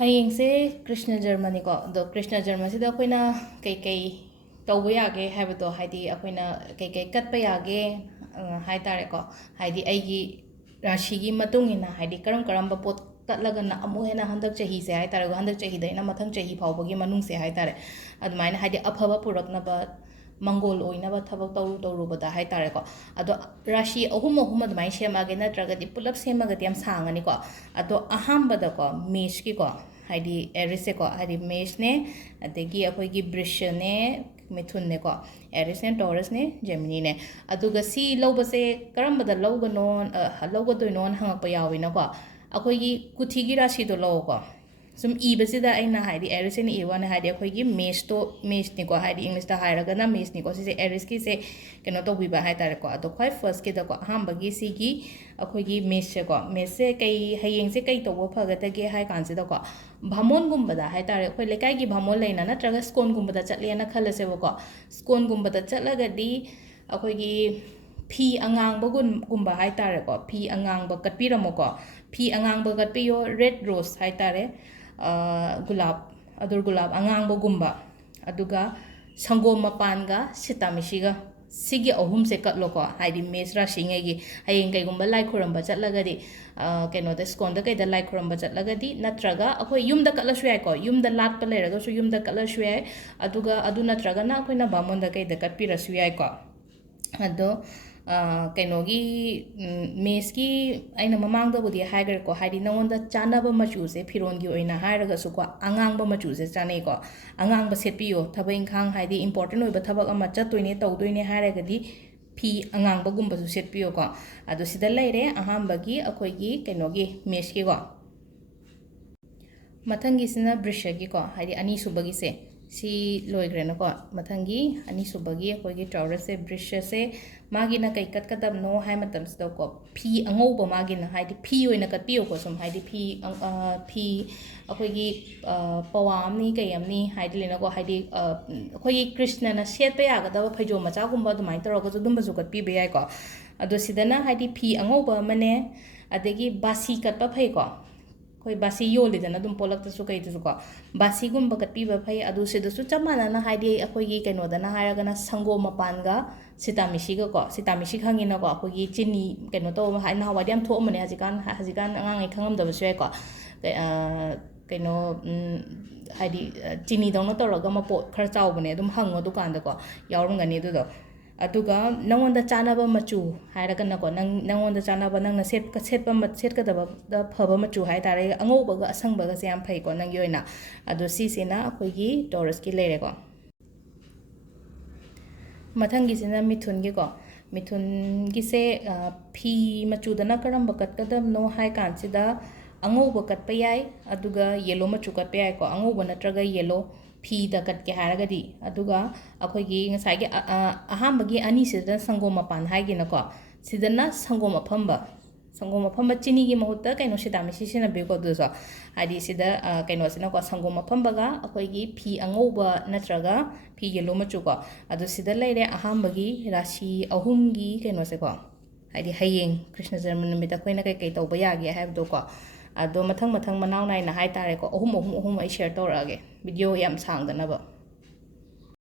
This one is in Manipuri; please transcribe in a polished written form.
ꯍꯌꯦꯡꯁꯦ ꯀ꯭ꯔꯤꯁꯅ ꯖꯔꯃꯅꯤꯀꯣ ꯑꯗꯣ ꯀ꯭ꯔꯤꯁꯅ ꯖꯔꯃꯁꯤꯗ ꯑꯩꯈꯣꯏꯅ ꯀꯩꯀꯩ ꯇꯧꯕ ꯌꯥꯒꯦ ꯍꯥꯏꯕꯗꯣ ꯍꯥꯏꯗꯤ ꯑꯩꯈꯣꯏꯅ ꯀꯩꯀꯩ ꯀꯠꯄ ꯌꯥꯒꯦ ꯍꯥꯏꯇꯥꯔꯦꯀꯣ ꯍꯥꯏꯗꯤ ꯑꯩꯒꯤ ꯔꯥಶꯤꯒꯤ ꯃꯇꯨꯡ ꯏꯟꯅ ꯍꯥꯏꯗꯤ ꯀꯔꯝꯕ ꯄꯣꯠ ꯀꯠꯂꯒꯅ ꯑꯃꯨꯛ ꯍꯦꯟꯅ ꯍꯟꯗꯛ ꯆꯍꯤꯁꯦ ꯍꯥꯏꯇꯥꯔꯦ ꯍꯟꯗꯛ ꯆꯍꯤꯗꯩꯅ ꯃꯊꯪ ꯆꯍꯤ ꯐꯥꯎꯕꯒꯤ ꯃꯅꯨꯡꯁꯦ ꯍꯥꯏꯇꯥꯔꯦ ꯑꯗꯨꯃꯥꯏꯅ ꯍꯥꯏꯗꯤ ꯑꯐꯕ ꯄꯨꯔꯛꯅꯕ ꯃꯪꯒꯣꯜ ꯑꯣꯏꯅꯕ ꯊꯕꯛ ꯇꯧꯔꯨꯕꯗ ꯍꯥꯏꯇꯥꯔꯦꯀꯣ ꯑꯗꯣ ꯔꯥಶꯤ ꯑꯍꯨꯝ ꯑꯗꯨꯃꯥꯏꯅ ꯁꯦꯝꯃꯛꯑꯒꯦ ꯅꯠꯇ꯭ꯔꯒꯗꯤ ꯄꯨꯂꯞ ꯁꯦꯝꯃꯒꯗꯤ ꯌꯥꯝ ꯁꯥꯡꯉꯅꯤꯀꯣ ꯑꯗꯣ ꯑꯍꯥꯟꯕꯗꯀꯣ ꯃꯦꯁꯀꯤꯀꯣ ꯍꯥꯏꯗꯤ ꯑꯦꯔꯤꯁꯁꯦꯀꯣ ꯍꯥꯏꯗꯤ ꯃꯦꯁꯅꯦ ꯑꯗꯒꯤ ꯑꯩꯈꯣꯏꯒꯤ ꯕ꯭ꯔꯤꯁꯅꯦ ꯃꯤꯊꯨꯟꯅꯦꯀꯣ ꯑꯦꯔꯤꯁꯅꯦ ꯇꯣꯔꯁꯅꯦ ꯖꯦꯃꯤꯅꯤꯅꯦ ꯑꯗꯨꯒ ꯁꯤ ꯂꯧꯕꯁꯦ ꯀꯔꯝꯕꯗ ꯂꯧꯒꯗꯣꯏꯅꯣꯅ ꯍꯪꯉꯛꯄ ꯌꯥꯎꯋꯤꯅꯀꯣ ꯑꯩꯈꯣꯏꯒꯤ ꯀꯨꯊꯤꯒꯤ ꯔꯥಶꯤꯗꯣ ꯂꯧꯑꯣꯀꯣ ꯁꯨꯝ ꯏꯕꯁꯤꯗ ꯑꯩꯅ ꯍꯥꯏꯗꯤ ꯑꯦꯔꯤꯁꯅ ꯏꯕ ꯍꯥꯏꯗꯤ ꯑꯩꯈꯣꯏꯒꯤ ꯃꯦꯁꯅꯤꯀꯣ ꯍꯥꯏꯗꯤ ꯏꯪꯂꯤꯁꯇ ꯍꯥꯏꯔꯒꯅ ꯃꯦꯁꯅꯤꯀꯣ ꯁꯤꯁꯦ ꯑꯦꯔꯤꯁꯀꯤꯁꯦ ꯀꯩꯅꯣ ꯇꯧꯕꯤꯕ ꯍꯥꯏꯇꯥꯔꯦꯀꯣ ꯑꯗꯣ ꯈ꯭ꯋꯥꯏ ꯐꯥꯔꯁꯀꯤꯗꯀꯣ ꯑꯍꯥꯟꯕꯒꯤ ꯁꯤꯒꯤ ꯑꯩꯈꯣꯏꯒꯤ ꯃꯦꯁꯁꯦ ꯍꯌꯦꯡꯁꯦ ꯀꯩ ꯇꯧꯕ ꯐꯒꯗꯒꯦ ꯍꯥꯏ ꯀꯥꯟꯁꯤꯗꯀꯣ ꯚꯥꯃꯣꯟꯒꯨꯝꯕꯗ ꯍꯥꯏꯇꯥꯔꯦ ꯑꯩꯈꯣꯏ ꯂꯩꯀꯥꯏꯒꯤ ꯚꯥꯃꯣꯟ ꯂꯩꯅ ꯅꯠꯇ꯭ꯔꯒ ꯁ꯭ꯀꯣꯟꯒꯨꯝꯕꯗ ꯆꯠꯂꯦꯅ ꯈꯜꯂꯁꯦꯕꯀꯣ ꯁ꯭ꯀꯣꯟꯒꯨꯝꯕꯗ ꯆꯠꯂꯒꯗꯤ ꯑꯩꯈꯣꯏꯒꯤ ꯐꯤ ꯑꯉꯥꯡꯕꯒꯨꯝꯕ ꯍꯥꯏꯇꯥꯔꯦꯀꯣ ꯐꯤ ꯑꯉꯥꯡꯕ ꯀꯠꯄꯤꯔꯝꯃꯣꯀꯣ ꯐꯤ ꯑꯉꯥꯡꯕ ꯀꯠꯄꯤꯌꯣ ꯔꯦꯗ ꯔꯣꯁ ꯍꯥꯏꯇꯥꯔꯦ ꯑꯗꯨꯔ ꯒꯨꯂꯥꯞ ꯑꯉꯥꯡꯕꯒꯨꯝꯕ ꯑꯗꯨꯒ ꯁꯪꯒꯣꯝ ꯃꯄꯥꯟꯒ ꯁꯤꯇꯥꯃꯤꯁꯤꯒ ꯁꯤꯒꯤ ꯑꯍꯨꯝꯁꯦ ꯀꯠꯂꯣꯀꯣ ꯍꯥꯏꯗꯤ ꯃꯦꯁ ꯔꯥಶꯤꯉꯩꯒꯤ ꯍꯌꯦꯡ ꯀꯩꯒꯨꯝꯕ ꯂꯥꯏ ꯈꯨꯔꯝꯕ ꯆꯠꯂꯒꯗꯤ ꯀꯩꯅꯣꯗ ꯁ꯭ꯀꯣꯟꯗ ꯀꯩꯗ ꯂꯥꯏ ꯈꯨꯔꯝꯕ ꯆꯠꯂꯒꯗꯤ ꯅꯠꯇ꯭ꯔꯒ ꯑꯩꯈꯣই ꯌꯨꯝꯗ ꯀꯠꯂꯁꯨ ꯌꯥꯏꯀꯣ ꯌꯨꯝꯗ ꯂꯥꯠꯄ ꯂꯩꯔꯒꯁꯨ ꯌꯨꯝꯗ ꯀꯠꯂꯁꯨ ꯌꯥꯏ ꯑꯗꯨꯒ ꯑꯗꯨ ꯅꯠꯇ꯭ꯔꯒꯅ ꯑꯩꯈꯣꯏꯅ ꯕꯥꯃꯣꯟꯗ ꯀꯩꯗ ꯀꯠꯄꯤꯔꯁꯨ ꯌꯥꯏꯀꯣ ꯑꯗꯣ ꯀꯩꯅꯣꯒꯤ ꯃꯦꯁꯀꯤ ꯑꯩꯅ ꯃꯃꯥꯡꯗꯕꯨꯗꯤ ꯍꯥꯏꯈ꯭ꯔꯦꯀꯣ ꯍꯥꯏꯗꯤ ꯅꯉꯣꯟꯗ ꯆꯥꯅꯕ ꯃꯆꯨꯁꯦ ꯐꯤꯔꯣꯟꯒꯤ ꯑꯣꯏꯅ ꯍꯥꯏꯔꯒꯁꯨꯀꯣ ꯑꯉꯥꯡꯕ ꯃꯆꯨꯁꯦ ꯆꯥꯅꯩꯀꯣ ꯑꯉꯥꯡꯕ ꯁꯦꯠꯄꯤꯌꯣ ꯊꯕꯛ ꯏꯪꯈꯥꯡ ꯍꯥꯏꯗꯤ ꯏꯝꯄꯣꯔꯇꯦꯟ ꯑꯣꯏꯕ ꯊꯕꯛ ꯑꯃ ꯆꯠꯇꯣꯏꯅꯦ ꯇꯧꯗꯣꯏꯅꯦ ꯍꯥꯏꯔꯒꯗꯤ ꯐꯤ ꯑꯉꯥꯡꯕꯒꯨꯝꯕꯁꯨ ꯁꯦꯠꯄꯤꯌꯣꯀꯣ ꯑꯗꯣ ꯁꯤꯗ ꯂꯩꯔꯦ ꯑꯍꯥꯟꯕꯒꯤ ꯑꯩꯈꯣꯏꯒꯤ ꯀꯩꯅꯣꯒꯤ ꯃꯦꯁꯀꯤꯀꯣ ꯃꯊꯪꯒꯤꯁꯤꯅ ꯕ꯭ꯔꯤꯁꯒꯤꯀꯣ ꯍꯥꯏꯗꯤ ꯑꯅꯤꯁꯨꯕꯒꯤꯁꯦ ꯁꯤ ꯂꯣꯏꯈ꯭ꯔꯦꯅꯀꯣ ꯃꯊꯪꯒꯤ ꯑꯅꯤꯁꯨꯕꯒꯤ ꯑꯩꯈꯣꯏꯒꯤ ꯇꯧꯔꯁꯦ ꯕ꯭ꯔꯤꯁꯁꯦ ꯃꯥꯒꯤꯅ ꯀꯩ ꯀꯠꯀꯗꯕꯅꯣ ꯍꯥꯏ ꯃꯇꯝꯁꯤꯗꯀꯣ ꯐꯤ ꯑꯉꯧꯕ ꯃꯥꯒꯤꯅ ꯍꯥꯏꯗꯤ ꯐꯤ ꯑꯣꯏꯅ ꯀꯠꯄꯤꯌꯣꯀꯣ ꯁꯨꯝ ꯍꯥꯏꯗꯤ ꯐꯤ ꯑꯩꯈꯣꯏꯒꯤ ꯄꯋꯥ ꯑꯃꯅꯤ ꯀꯩ ꯑꯃꯅꯤ ꯍꯥꯏꯗꯤ ꯂꯩꯅꯀꯣ ꯍꯥꯏꯗꯤ ꯑꯩꯈꯣꯏꯒꯤ ꯀ꯭ꯔꯤꯁꯅꯅ ꯁꯦꯠꯄ ꯌꯥꯒꯗꯕ ꯐꯩꯖꯣꯝ ꯃꯆꯥꯒꯨꯝꯕ ꯑꯗꯨꯃꯥꯏꯅ ꯇꯧꯔꯒꯁꯨ ꯑꯗꯨꯝꯕꯁꯨ ꯀꯠꯄꯤꯕ ꯌꯥꯏꯀꯣ ꯑꯗꯣ ꯁꯤꯗꯅ ꯍꯥꯏꯗꯤ ꯐꯤ ꯑꯉꯧꯕ ꯑꯃꯅꯦ ꯑꯗꯒꯤ ꯕꯥꯁꯤ ꯀꯠꯄ ꯐꯩꯀꯣ ꯑꯩꯈꯣꯏ ꯕꯥꯁꯤ ꯌꯣꯜꯂꯤꯗꯅ ꯑꯗꯨꯝ ꯄꯣꯂꯛꯇꯁꯨ ꯀꯩꯗꯁꯨꯀꯣ ꯕꯥꯁꯤꯒꯨꯝꯕ ꯀꯠꯄꯤꯕ ꯐꯩ ꯑꯗꯨ ꯁꯤꯗꯁꯨ ꯆꯞ ꯃꯥꯟꯅꯅ ꯍꯥꯏꯗꯤ ꯑꯩꯈꯣꯏꯒꯤ ꯀꯩꯅꯣꯗꯅ ꯍꯥꯏꯔꯒꯅ ꯁꯪꯒꯣꯝ ꯃꯄꯥꯟꯒ ꯁꯤꯇꯥꯃꯤꯁꯤꯒꯀꯣ ꯁꯤꯇꯥꯃꯤꯁꯤ ꯈꯪꯉꯤꯅꯀꯣ ꯑꯩꯈꯣꯏꯒꯤ ꯆꯤꯅꯤ ꯀꯩꯅꯣ ꯇꯧꯕ ꯅꯍꯥꯟꯋꯥꯏꯗꯤ ꯌꯥꯝ ꯊꯣꯛꯑꯝꯕꯅꯦ ꯍꯧꯖꯤꯛꯀꯥꯟ ꯑꯉꯥꯡꯉꯩ ꯈꯪꯉꯝꯗꯕꯁꯨ ꯌꯥꯏꯀꯣ ꯀꯩꯅꯣ ꯍꯥꯏꯗꯤ ꯆꯤꯅꯤꯗꯧꯅ ꯇꯧꯔꯒ ꯃꯄꯣꯠ ꯈꯔ ꯆꯥꯎꯕꯅꯦ ꯑꯗꯨꯝ ꯍꯪꯉꯣ ꯗꯨꯀꯥꯟꯗꯀꯣ ꯌꯥꯎꯔꯝꯒꯅꯤ ꯑꯗꯨꯗꯣ ꯑꯗꯨꯒ ꯅꯉꯣꯟꯗ ꯆꯥꯅꯕ ꯃꯆꯨ ꯍꯥꯏꯔꯒꯅꯀꯣ ꯅꯉꯣꯟꯗ ꯆꯥꯅꯕ ꯅꯪꯅ ꯁꯦꯠꯀꯗꯕꯗ ꯐꯕ ꯃꯆꯨ ꯍꯥꯏꯇꯥꯔꯦ ꯑꯉꯧꯕꯒ ꯑꯁꯪꯕꯒꯁꯦ ꯌꯥꯝ ꯐꯩꯀꯣ ꯅꯪꯒꯤ ꯑꯣꯏꯅ ꯑꯗꯣ ꯁꯤꯁꯤꯅ ꯑꯩꯈꯣꯏꯒꯤ ꯇꯣꯔꯁꯀꯤ ꯂꯩꯔꯦꯀꯣ ꯃꯊꯪꯒꯤꯁꯤꯅ ꯃꯤꯊꯨꯟꯒꯤꯀꯣ ꯃꯤꯊꯨꯟꯒꯤꯁꯦ ꯐꯤ ꯃꯆꯨꯗꯅ ꯀꯔꯝꯕ ꯀꯠꯀꯗꯕꯅꯣ ꯍꯥꯏ ꯀꯥꯟꯁꯤꯗ ꯑꯉꯧꯕ ꯀꯠꯄ ꯌꯥꯏ ꯑꯗꯨꯒ ꯌꯦꯜꯂꯣ ꯃꯆꯨ ꯀꯠꯄ ꯌꯥꯏꯀꯣ ꯑꯉꯧꯕ ꯅꯠꯇ꯭ꯔꯒ ꯌꯦꯜꯂꯣ ꯐꯤꯗ ꯀꯠꯀꯦ ꯍꯥꯏꯔꯒꯗꯤ ꯑꯗꯨꯒ ꯑꯩꯈꯣꯏꯒꯤ ꯉꯁꯥꯏꯒꯤ ꯑꯍꯥꯟꯕꯒꯤ ꯑꯅꯤꯁꯤꯗ ꯁꯪꯒꯣꯝ ꯃꯄꯥꯟ ꯍꯥꯏꯒꯤꯅꯀꯣ ꯁꯤꯗꯅ ꯁꯪꯒꯣꯝ ꯑꯐꯝꯕ ꯆꯤꯅꯤꯒꯤ ꯃꯍꯨꯠꯇ ꯀꯩꯅꯣ ꯁꯤꯇꯥꯃꯤꯁꯤ ꯁꯤꯖꯤꯟꯅꯕꯤꯌꯨꯀꯣ ꯑꯗꯨꯁꯨ ꯍꯥꯏꯗꯤ ꯁꯤꯗ ꯀꯩꯅꯣꯁꯤꯅꯀꯣ ꯁꯪꯒꯣꯝ ꯑꯐꯝꯕꯒ ꯑꯩꯈꯣꯏꯒꯤ ꯐꯤ ꯑꯉꯧꯕ ꯅꯠꯇ꯭ꯔꯒ ꯐꯤ ꯌꯦꯜꯂꯣ ꯃꯆꯨꯀꯣ ꯑꯗꯣ ꯁꯤꯗ ꯂꯩꯔꯦ ꯑꯍꯥꯟꯕꯒꯤ ꯔꯥಶꯤ ꯑꯍꯨꯝꯒꯤ ꯀꯩꯅꯣꯁꯦꯀꯣ ꯍꯥꯏꯗꯤ ꯍꯌꯦꯡ ꯀ꯭ꯔꯤꯁꯅ ꯖꯔꯃ ꯅꯨꯃꯤꯠꯇ ꯑꯩꯈꯣꯏꯅ ꯀꯩ ꯇꯧꯕ ꯌꯥꯒꯦ ꯍꯥꯏꯕꯗꯣꯀꯣ ꯑꯗꯣ ꯃꯊꯪ ꯃꯅꯥꯎ ꯅꯥꯏꯅ ꯍꯥꯏꯇꯥꯔꯦꯀꯣ ꯑꯍꯨꯝ ꯑꯩ ꯁꯦꯌꯔ ꯇꯧꯔꯛꯑꯒꯦ ꯚꯤꯗꯤꯑꯣ ꯌꯥꯝ ꯁꯥꯡꯗꯅꯕ